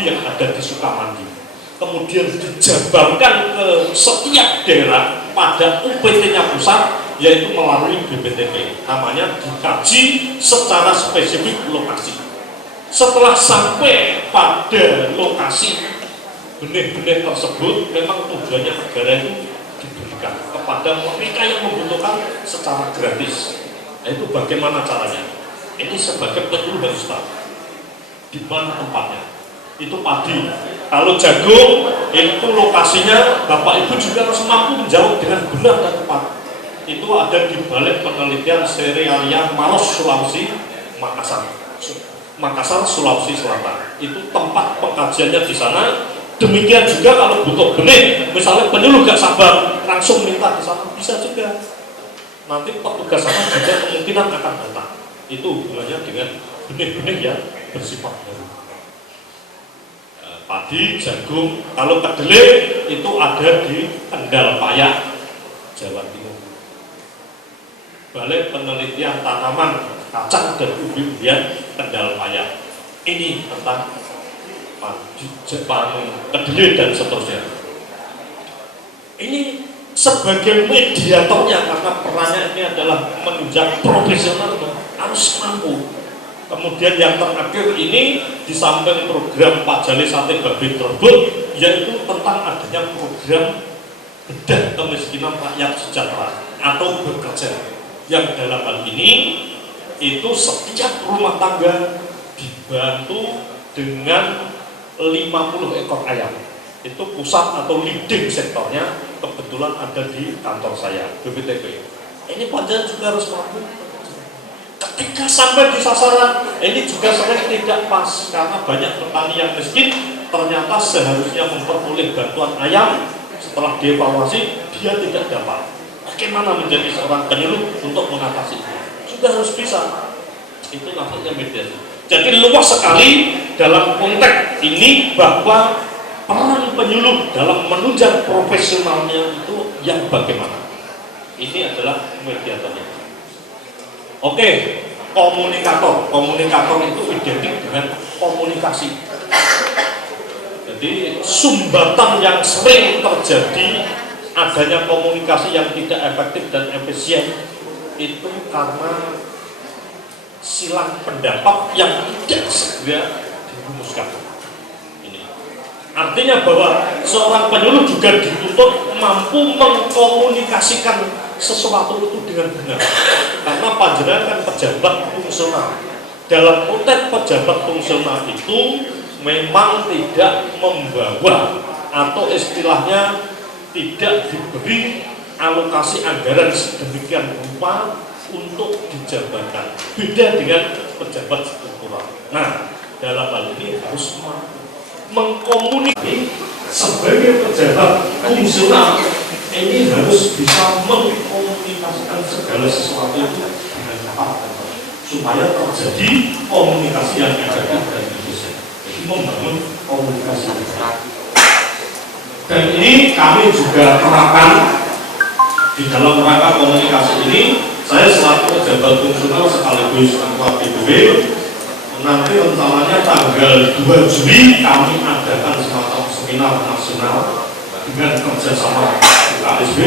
padi yang ada di Sukamandi, kemudian dijabarkan ke setiap daerah pada UPT-nya pusat, yaitu melalui BPTP. Namanya dikaji secara spesifik lokasi. Setelah sampai pada lokasi benih-benih tersebut, memang tujuannya negara itu diberikan kepada mereka yang membutuhkan secara gratis. Nah, itu bagaimana caranya? Ini sebagai penyuluh harus tahu di mana tempatnya. Itu padi. Kalau jagung, itu lokasinya Bapak Ibu juga harus mampu menjawab dengan benar dan tepat. Itu ada di Balai Penelitian Serealia Maros, Sulawesi, Makassar, Sulawesi Selatan. Itu tempat pengkajiannya di sana. Demikian juga kalau butuh benih, misalnya penyuluh gak sabar, langsung minta di sana, bisa juga. Nanti petugas sana juga kemungkinan akan datang. Itu hubungannya dengan benih-benih yang bersifat baru. Padi, jagung, kalau kedelai itu ada di Kendal Payak, Jawa Timur. Balai Penelitian Tanaman, Kacang dan Umbi-umbian Kendal Payak. Ini tentang padi, kedelai dan seterusnya. Ini sebagai mediatornya, karena perannya ini adalah menunjang profesional, harus mampu. Kemudian yang terakhir ini di samping program Pak Jali Sate Babi tersebut, yaitu tentang adanya program bedah kemiskinan rakyat sejahtera atau bekerja, yang dalam hal ini itu setiap rumah tangga dibantu dengan 50 ekor ayam. Itu pusat atau leading sektornya kebetulan ada di kantor saya, BPTP. Ini panjang juga harus mampu. Ketika sampai di sasaran, ini juga sering tidak pas, karena banyak petani yang miskin ternyata seharusnya memperoleh bantuan ayam, setelah dievaluasi dia tidak dapat. Bagaimana menjadi seorang penyuluh untuk mengatasi itu? Sudah harus bisa. Itu maksudnya mediasi. Jadi luas sekali dalam konteks ini bahwa peran penyuluh dalam menunjang profesionalnya itu yang bagaimana. Ini adalah mediatornya. Oke, komunikator. Komunikator itu identik dengan komunikasi. Jadi sumbatan yang sering terjadi adanya komunikasi yang tidak efektif dan efisien itu karena silang pendapat yang tidak segera dirumuskan. Ini artinya bahwa seorang penyuluh juga dituntut mampu mengkomunikasikan sesuatu itu dengan benar, karena panjenengan kan pejabat fungsional. Dalam konteks pejabat fungsional itu memang tidak membawa atau istilahnya tidak diberi alokasi anggaran sedemikian rupa untuk dijabatkan. Beda dengan pejabat struktural. Nah, dalam hal ini harus mengkomunikasi sebagai pejabat fungsional. Ini harus bisa mengkomunikasikan segala sesuatu itu dengan cepat supaya terjadi komunikasi yang efektif dan efisien. Jadi membangun komunikasi. Dan ini kami juga terapkan di dalam rangka komunikasi ini. Saya selaku pejabat fungsional sekaligus ketua PBB, nanti rencananya tanggal 2 Juli kami adakan semacam seminar nasional dengan kerjasama KSB.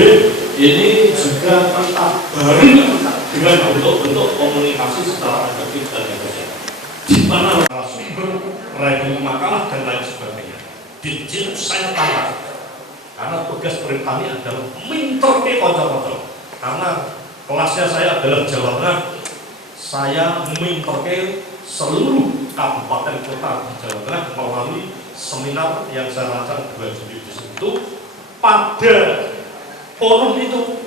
Ini juga kita baru dengan bentuk-bentuk komunikasi secara efektif dan efisien, di mana sumber, review makalah dan lain sebagainya. Di saya tanya, karena tugas perintah ini adalah minter ke kocok-kocok. Karena kelasnya saya adalah Jawa Tengah, saya minter ke seluruh kabupaten kota di Jawa Tengah melalui seminar yang saya rancang 2 Juli di situ. Pada forum itu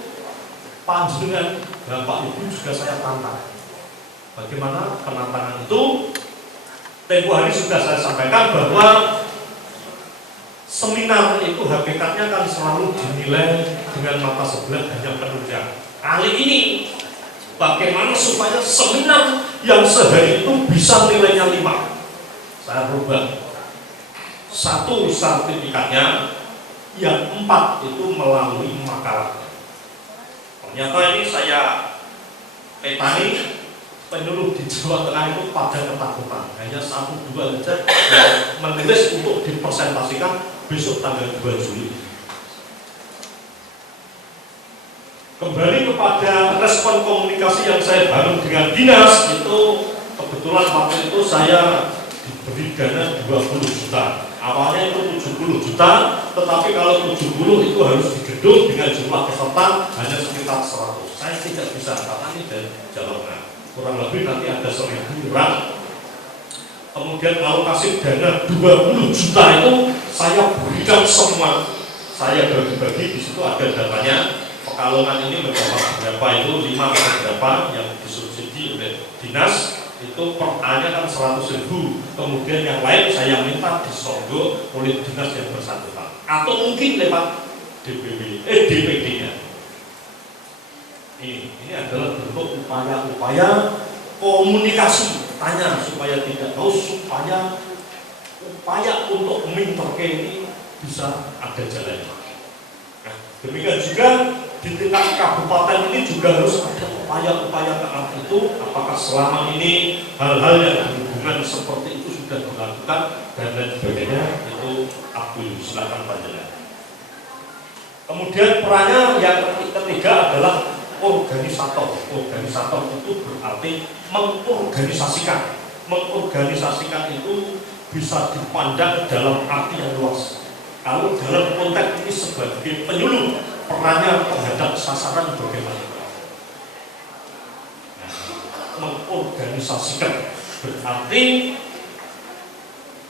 panjenengan Bapak Ibu juga saya tantang. Bagaimana penantangan itu? Tempo hari sudah saya sampaikan bahwa seminar itu hakikatnya kan selalu dinilai dengan mata sebelah hanya penunjang. Kali ini bagaimana supaya seminar yang sehari itu bisa nilainya 5? Saya rubah. 1 sertifikatnya, yang 4 itu melalui makalah. Ternyata ini saya petani penyuluh di Jawa Tengah itu pada ketakutan. Hanya 1-2 saja yang menulis untuk dipresentasikan besok tanggal 2 Juli. Kembali kepada respon komunikasi yang saya bangun dengan dinas, itu kebetulan waktu itu saya diberi dana 20 juta. Awalnya itu 70 juta, tetapi kalau 70 itu harus digedung dengan jumlah peserta hanya sekitar 100. Saya tidak bisa, karena ini dari Jawa Tengah. Kurang lebih nanti ada 1000 orang. Kemudian alokasi dana 20 juta itu saya berikan semua. Saya bagi-bagi, di situ ada datanya. Pekalongan ini mendapat berapa itu 5 berapa yang disubsidi oleh dinas. Itu per A-nya kan 100.000, kemudian yang lain saya minta disogok oleh dinas yang bersangkutan atau mungkin lewat DPD-nya. Ini adalah bentuk upaya-upaya komunikasi, tanya supaya tidak tahu, supaya upaya untuk minterke ini bisa ada jalannya. Nah, demikian juga di tingkat kabupaten ini juga harus ada upaya-upaya ke arah itu. Apakah selama ini hal-hal yang berhubungan seperti itu sudah dilakukan dan lain sebagainya, itu aku silakan panjenengan. Kemudian perannya yang ketiga adalah organisator. Organisator itu berarti mengorganisasikan. Mengorganisasikan itu bisa dipandang dalam arti yang luas. Kalau dalam konteks ini sebagai penyuluh, perannya terhadap sasaran bagaimana? Mengorganisasikan berarti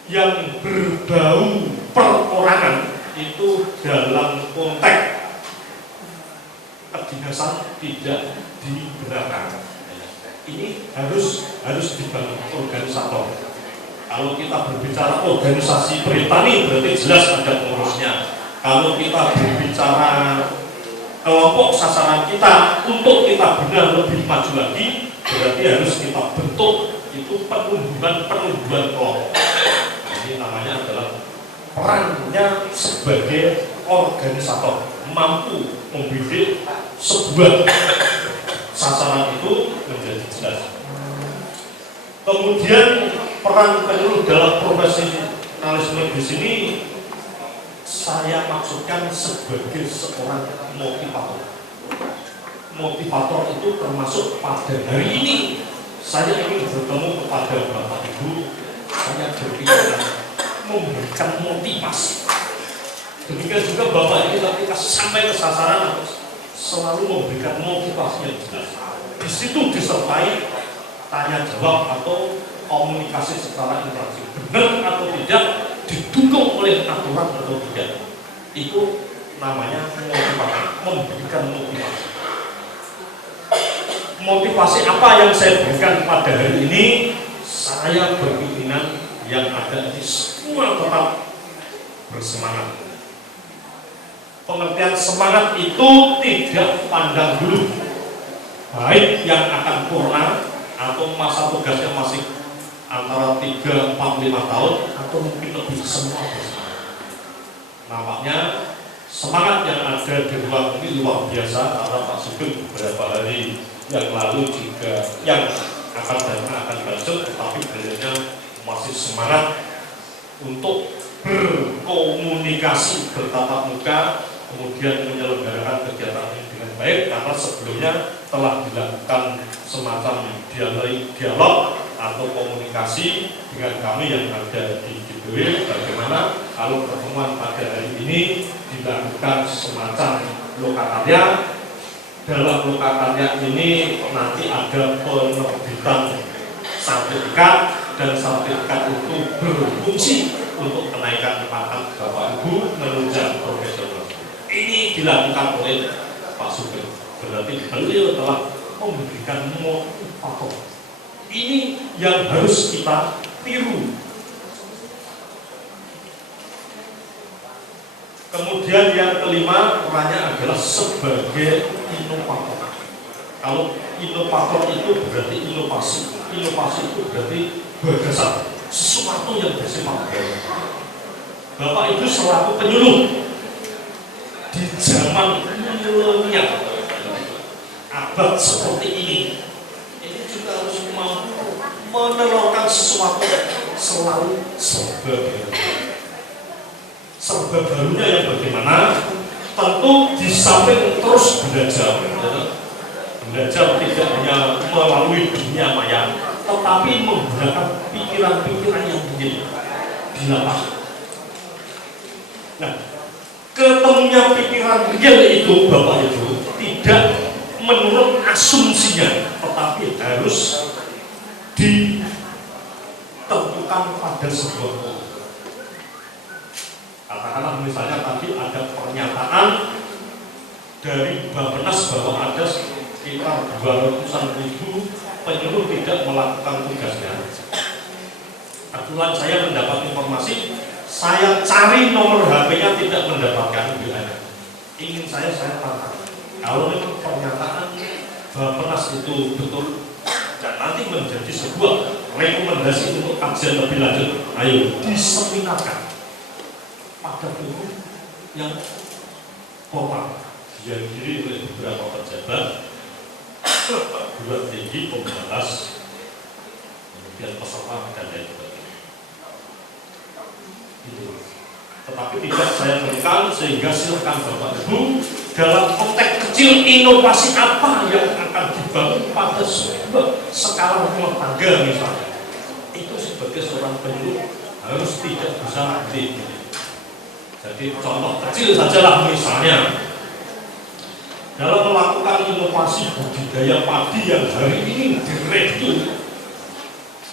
yang berbau perorangan itu dalam konteks kedinasan tidak dibenarkan. Ini harus dibangun organisator. Kalau kita berbicara organisasi pertani berarti jelas ada pengurusnya. Kalau kita berbicara kelompok sasaran kita untuk kita benar lebih maju lagi, berarti harus kita bentuk itu penumbuhan kelompok. Ini namanya adalah perannya sebagai organisator, mampu membidik sebuah sasaran itu menjadi jelas. Kemudian peran penyuluh dalam profesionalisme di sini saya maksudkan sebagai seorang motivator. Motivator itu termasuk pada hari ini saya ingin bertemu kepada Bapak Ibu, saya berpikiran memberikan motivasi. Demikian juga Bapak Ibu ketika sampai ke sasaran selalu memberikan motivasi yang jelas. Di situ disertai tanya jawab atau komunikasi secara interaksi, benar atau tidak, didukung oleh aturan atau tidak. Itu namanya motivasi, memberikan motivasi. Motivasi apa yang saya berikan pada hari ini? Saya berkeinginan yang ada di semua tetap bersemangat. Pengertian semangat itu tidak pandang bulu, baik yang akan purna atau masa tugasnya masih antara 3, 4, 5 tahun atau mungkin lebih, semua bersemangat. Nampaknya semangat yang ada di ruang ini luar biasa, karena Pak Sugeng beberapa hari yang lalu juga yang akan datang akan lanjut, tetapi beliaunya masih semangat untuk berkomunikasi bertatap muka, kemudian menyelenggarakan kegiatan ini dengan baik, karena sebelumnya telah dilakukan semacam dialog atau komunikasi dengan kami yang ada di GBW, bagaimana kalau pertemuan pada hari ini dilakukan semacam lokakarya. Dalam lokakarya ini nanti ada penerbitan sertifikat, dan sertifikat itu berfungsi untuk kenaikan pangkat Bapak Ibu menunjang profesional. Ini dilakukan oleh Pak Sugeng, berarti beliau telah memberikan motivator. Ini yang harus kita tiru. Kemudian yang kelima, perannya adalah sebagai inovator. Kalau inovator itu berarti inovasi. Inovasi itu berarti berdasar sesuatu yang bersifat baru. Bapak Ibu selaku penyuluh di zaman milenial, abad seperti ini juga harus menerangkan sesuatu selalu serba barunya yang bagaimana. Tentu di samping terus belajar tidak hanya melalui dunia maya, tetapi menggunakan pikiran-pikiran yang real di lapangan. Nah, ketemunya pikiran real itu Bapak Ibu tidak menurut asumsinya, tetapi harus ditentukan pada sebuah goal. Katakanlah misalnya tadi ada pernyataan dari Bappenas bahwa ada sekitar 200.000 penyuluh tidak melakukan tugasnya. Kebetulan saya mendapat informasi, saya cari nomor HP-nya tidak mendapatkan WA-nya. Ingin saya tantang. Kalau memang pernyataan Bappenas itu betul dan nanti menjadi sebuah rekomendasi untuk kajian lebih lanjut, ayo diseminarkan pada guru yang formal dihadiri oleh beberapa pejabat, perguruan tinggi, pembatas, kemudian peserta dan lain sebagainya. Tetapi tidak saya berikan, sehingga silakan Bapak Ibu dalam konteks kecil inovasi apa yang akan dibangun pada sebuah skala rumah tangga misalnya, itu sebagai seorang penyuluh harus tidak bisa nanti. Jadi contoh kecil sajalah, misalnya dalam melakukan inovasi budidaya padi yang hari ini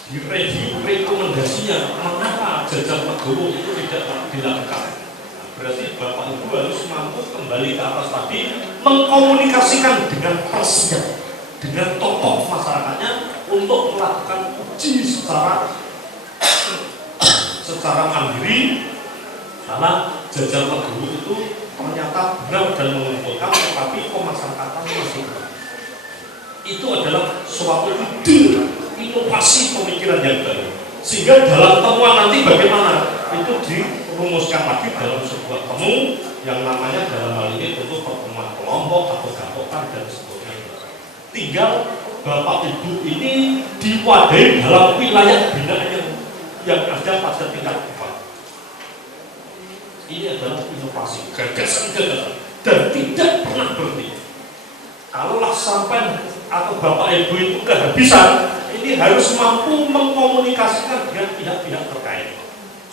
direview rekomendasinya, mengapa Jajang Legowo itu tidak dilakukan? Berarti Bapak Ibu harus mampu kembali ke atas tadi, mengkomunikasikan dengan persiap, dengan tokoh masyarakatnya untuk melakukan uji secara mandiri. Karena Jajang Legowo itu ternyata benar dan mengumpulkan, tetapi pemasyarakatan masih itu adalah suatu ide, inovasi pemikiran yang baru. Sehingga dalam temuan nanti bagaimana itu dirumuskan lagi dalam sebuah temu yang namanya dalam hal ini tentu pertemuan kelompok atau gabungan dan sebagainya. Tinggal Bapak Ibu ini diwadahi dalam wilayah binaan yang ada pada tingkat upah. Ini adalah inovasi, gagasan dan tidak pernah berhenti. Kalaulah sampai atau Bapak Ibu itu kehabisan, ini harus mampu mengkomunikasikan dengan pihak-pihak terkait.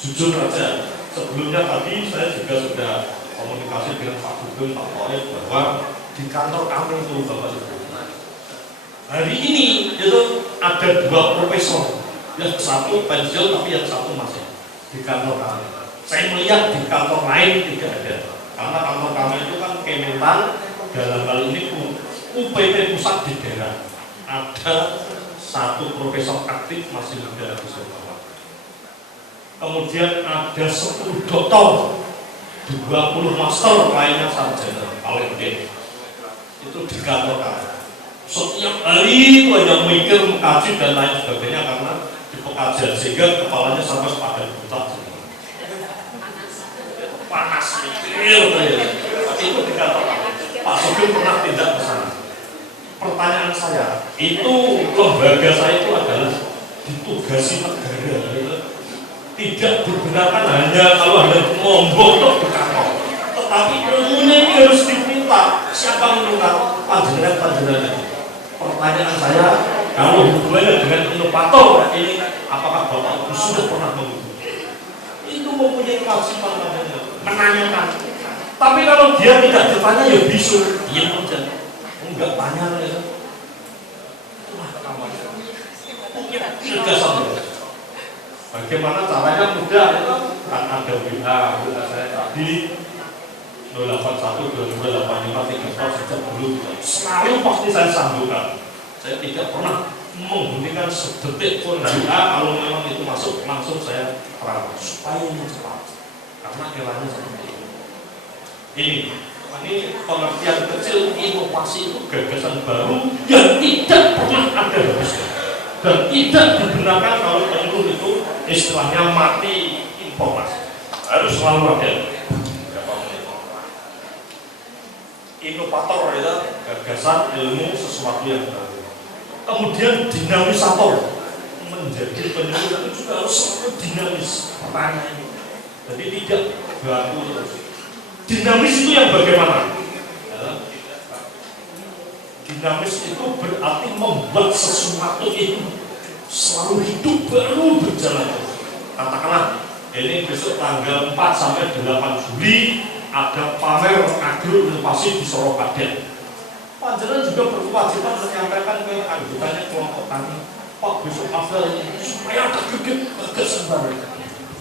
Jujur saja, sebelumnya tadi saya juga sudah komunikasi dengan Pak Gubernur, Pak Toib, bahwa di kantor kami itu Bapak Ibu, hari ini itu ada 2 profesor, yang satu pensiun tapi yang satu masih di kantor kami. Saya melihat di kantor lain tidak ada, karena kantor kami itu kan Kementan, dalam hal ini UPT pusat di daerah. Ada 1 profesor aktif masih muda bisa bawa. Kemudian ada 10 doktor, 20 master lainnya sarjana paling gede. Itu di kantor kami. Setiap hari itu hanya mikir, mengkaji dan lain sebagainya karena di pekajian, sehingga kepalanya sampai pada buta. Panas mikir itu di kantor Pak Sugeng pernah tindak ke sana. Pertanyaan saya, itu lembaga saya itu adalah ditugasi negara, tidak digunakan hanya kalau ada ngomong di kantor, tetapi ilmunya ini harus diminta. Siapa yang minta? Panjenengan. Pertanyaan saya, kalau hubungannya dengan inovator ini, apakah Bapak Ibu sudah pernah menghubungi? Itu mempunyai kewajiban menanyakan. Tapi kalau dia tidak ditanya ya bisu, diam aja, enggak tanya ya. Itulah namanya kecerdasan. Bagaimana caranya mudah? Kan ada WA saya tadi 08122853 sejak dulu selalu pasti saya sambungkan. Saya tidak pernah menghentikan sedetik pun WA. Kalau memang itu masuk langsung saya terang supaya ini cepat, karena eranya seperti itu. Ini pengertian kecil inovasi itu gagasan baru yang tidak pernah ada habisnya dan tidak digunakan kalau penyuluh itu istilahnya mati informasi, harus selalu ada. Inovator adalah gagasan ilmu sesuatu yang baru. Kemudian dinamisator, menjadi penyuluh itu juga harus selalu dinamis pertanyaannya. Jadi tidak baku terus. Dinamis itu yang bagaimana? Dinamis itu berarti membuat sesuatu itu selalu hidup baru berjalan. Katakanlah ini besok tanggal 4 sampai 8 Juli ada pamer agroinovasi di Sorokaden. Panjenengan juga berkewajiban menyampaikan ke anggotanya kelompok tani, Pak besok ada supaya ada gagasan baru.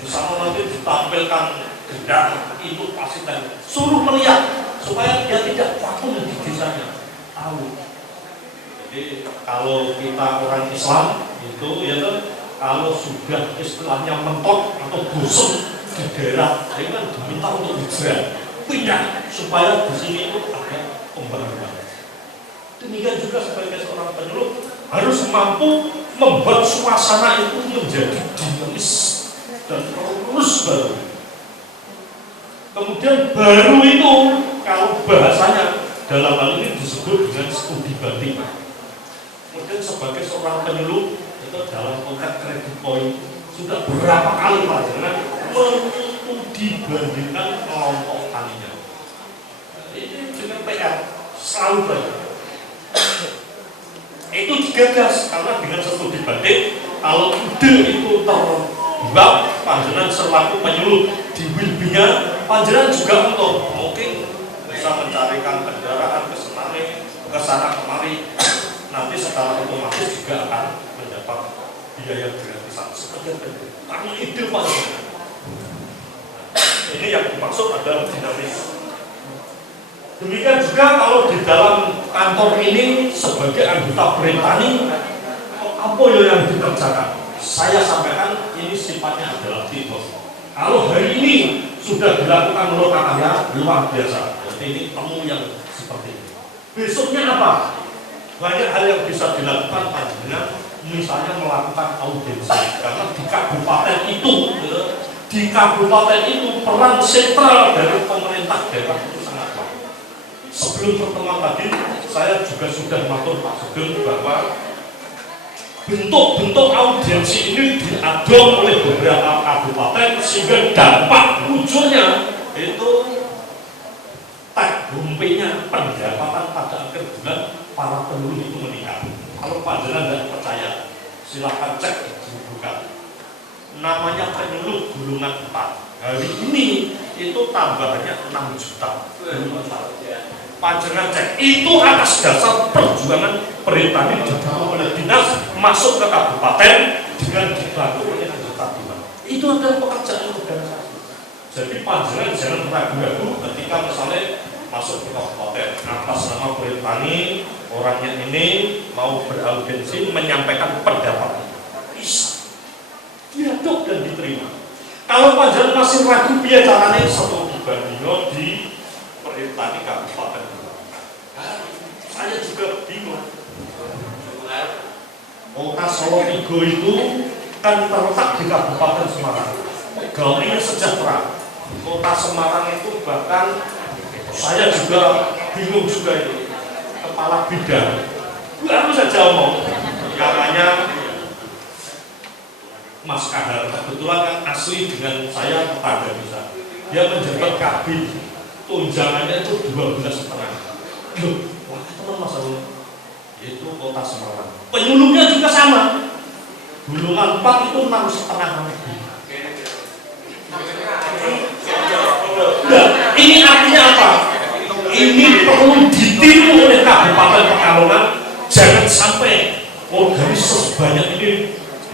Di sana nanti ditampilkan gendang itu pasti tadi suruh melihat supaya dia tidak vakum di desanya. Tahu. Jadi kalau kita orang Islam itu ya kalau sudah istilahnya mentok atau bosan di daerah, itu kan diminta untuk hijrah, pindah supaya di sini itu ada pembaruan. Demikian juga sebagai seorang penyuluh harus mampu membuat suasana itu menjadi dinamis dan terus baru. Kemudian baru itu kalau bahasanya dalam hal ini disebut dengan studi banding. Kemudian sebagai seorang penyuluh itu dalam konteks kredit poin sudah berapa kali pelajaran studi bandingkan kelompok taninya. Ini juga PR selalu banyak. Itu digagas karena dengan studi banding kalau ide itu terbuat panjenengan selaku penyuluh di Wilbinga panjenengan juga untuk mungkin bisa mencarikan kendaraan ke sana kemari, nanti secara otomatis juga akan mendapat biaya gratisan seperti itu. Karena ide panjenengan. Ini yang dimaksud adalah dinamis. Demikian juga kalau di dalam kantor ini sebagai anggota Perintani, apa yang dikerjakan? Saya sampaikan ini sifatnya adalah tipe. Kalau hari ini sudah dilakukan lokakannya luar biasa. Jadi ini temu yang seperti ini. Besoknya apa? Banyak hal yang bisa dilakukan panjenengan, misalnya melakukan audiensi. Karena di kabupaten itu peran sentral dari pemerintah daerah itu sangat baik. Sebelum pertemuan tadi, saya juga sudah matur Pak Sugeng bahwa bentuk-bentuk audiensi ini diadopsi oleh beberapa kabupaten sehingga dampak ujungnya itu humpinya pendapatan pada akhir bulan para penyuluh itu meningkat. Kalau panjenengan tidak percaya, silakan cek bukan. Namanya penyuluh gulungan 4. Hari ini itu tambahannya 6 juta. Panjenengan cek itu atas dasar perjuangan Perintani didukung oleh dinas masuk ke kabupaten dengan dibantu oleh anggota dewan. Itu adalah pekerjaan organisasi. Jadi panjenengan jangan ragu-ragu ketika misalnya masuk ke kabupaten atas nama Perintani, orangnya ini mau beraudiensi menyampaikan pendapat. Bisa diaduk dan diterima. Kalau panjenengan masih ragu biar caranya satu dibandingkan di Perintani kabupaten. Saya juga bingung. Kota Solotigo itu kan terletak di Kabupaten Semarang. Gaulnya sejahtera. Kota Semarang itu bahkan saya juga bingung juga itu. Kepala bidang. Baru saja omong. Namanya Mas Kahar. Kebetulan kan asli dengan saya tetangga bisa. Dia menjabat kabin. Tunjangannya itu 12,5. Loh, wah teman Mas Arun. Itu Kota Semarang. Penyuluhnya juga sama. Gulungan 4 itu 6,5 ribu. Nah, ini artinya apa? Ini perlu ditiru oleh Kabupaten Pekalongan. Jangan sampai organisasi sebanyak ini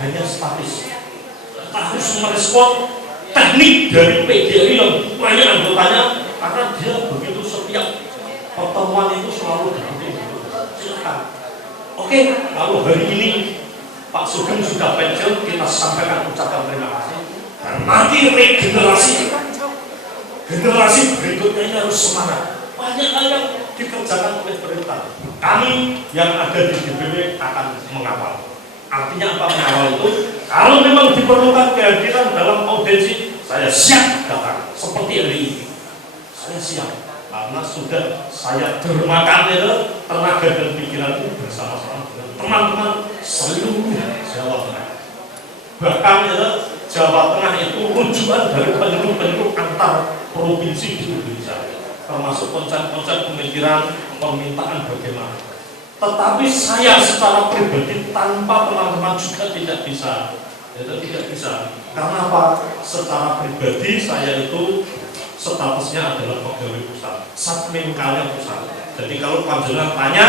hanya statis. Kita harus merespon teknik dari PGRI yang banyak anggotanya, karena dia begitu setiap pertemuan itu selalu dibikin. Silakan. Oke, kalau hari ini Pak Sugeng sudah pensiun, kita sampaikan ucapan terima kasih. Dan nanti generasi berikutnya ini harus semangat. Banyak hal yang dikerjakan oleh pemerintah. Kami yang ada di DPW akan mengawal. Artinya apa mengawal itu? Kalau memang diperlukan kehadiran dalam audiensi, saya siap datang. Seperti hari ini, saya siap. Karena sudah saya dermakan itu tenaga dan pikiran itu bersama-sama dengan teman-teman seluruh Jawa Tengah. Bahkan ya, Jawa Tengah itu rujukan dari penyuluh-penyuluh antar provinsi di Indonesia, termasuk konsep-konsep pemikiran permintaan bagaimana. Tetapi saya secara pribadi tanpa teman-teman juga tidak bisa. Tidak bisa. Karena apa? Secara pribadi saya itu statusnya adalah pegawai pusat, Satminkal pusat. Jadi kalau panjenengan tanya,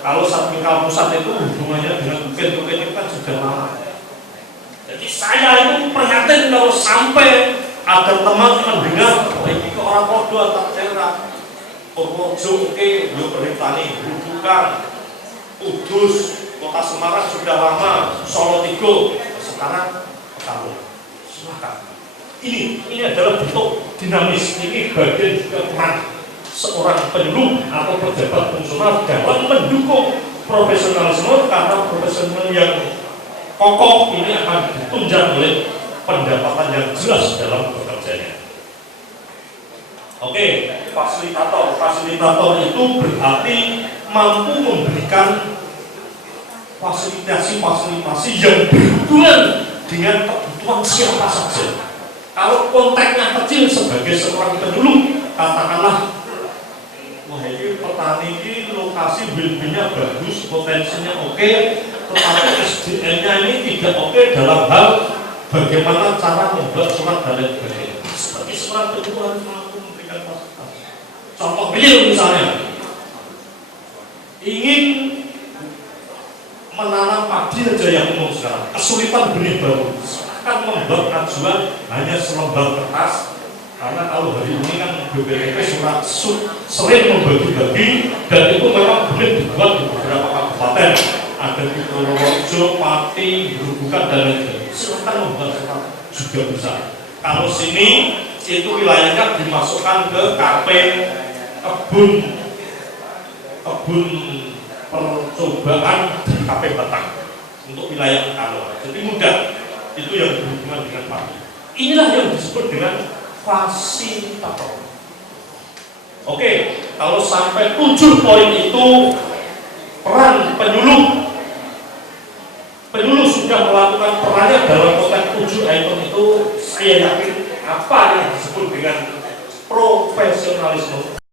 kalau Satminkal pusat itu hubungannya dengan Buken itu kan sudah lama. Jadi saya itu prihatin kalau sampai ada teman mendengar ini ke orang kodo atau daerah Purworejo oke, yo perintani, Bukan, Kudus, Kota Semarang sudah lama, Solo Tigo, sekarang Pekalongan. Silakan. Ini adalah bentuk dinamis. Ini bagian juga peran seorang penyuluh atau pejabat fungsional dalam mendukung profesionalisme, karena profesional yang kokoh ini akan ditunjang oleh pendapatan yang jelas dalam bekerjanya. Oke, fasilitator itu berarti mampu memberikan fasilitasi yang berhubungan dengan kebutuhan siapa saja. Kalau konteksnya kecil sebagai seorang penyuluh, katakanlah, wah ini petani ini lokasi wilbnya bagus, potensinya oke, tetapi SDM-nya ini tidak oke dalam hal bagaimana cara membuat surat dan lain sebagainya. Seperti seorang penyuluh harus mampu memberikan fasilitasi. Contoh real misalnya, ingin menanam padi aja yang umum sekarang, kesulitan benih baru, akan membuat ajuan hanya selembar kertas, karena kalau hari ini kan BPKP surat sering membagi-bagi, dan itu memang boleh dibuat di beberapa kabupaten, ada di Purworejo, Pati, Grobogan dan lain-lain. Silakan membuat surat juga bisa. Kalau sini itu wilayahnya dimasukkan ke KP kebun percobaan di KP Batang untuk wilayah Pekalongan. Jadi mudah. Itu yang berhubungan dengan padi. Inilah yang disebut dengan fasilitator. Oke, kalau sampai 7 poin itu peran penyuluh. Penyuluh sudah melakukan perannya dalam konteks 7 item itu, saya yakin apa yang disebut dengan profesionalisme